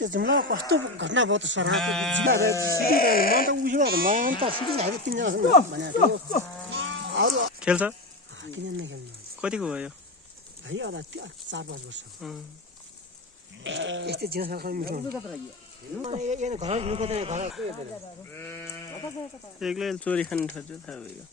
त्यो जुम्ला कस्तो घटना भयो त सर मन त उयो मन त सुटिहाल्यो तिनजनासँग भनेको अरू खेल्छ किन नखेल्नु कतिको भयो है अब 4-5 वर्ष यस्तै जिनिस मिठो घर एक्लै चोरी खानु थाल्छ थाहा भयो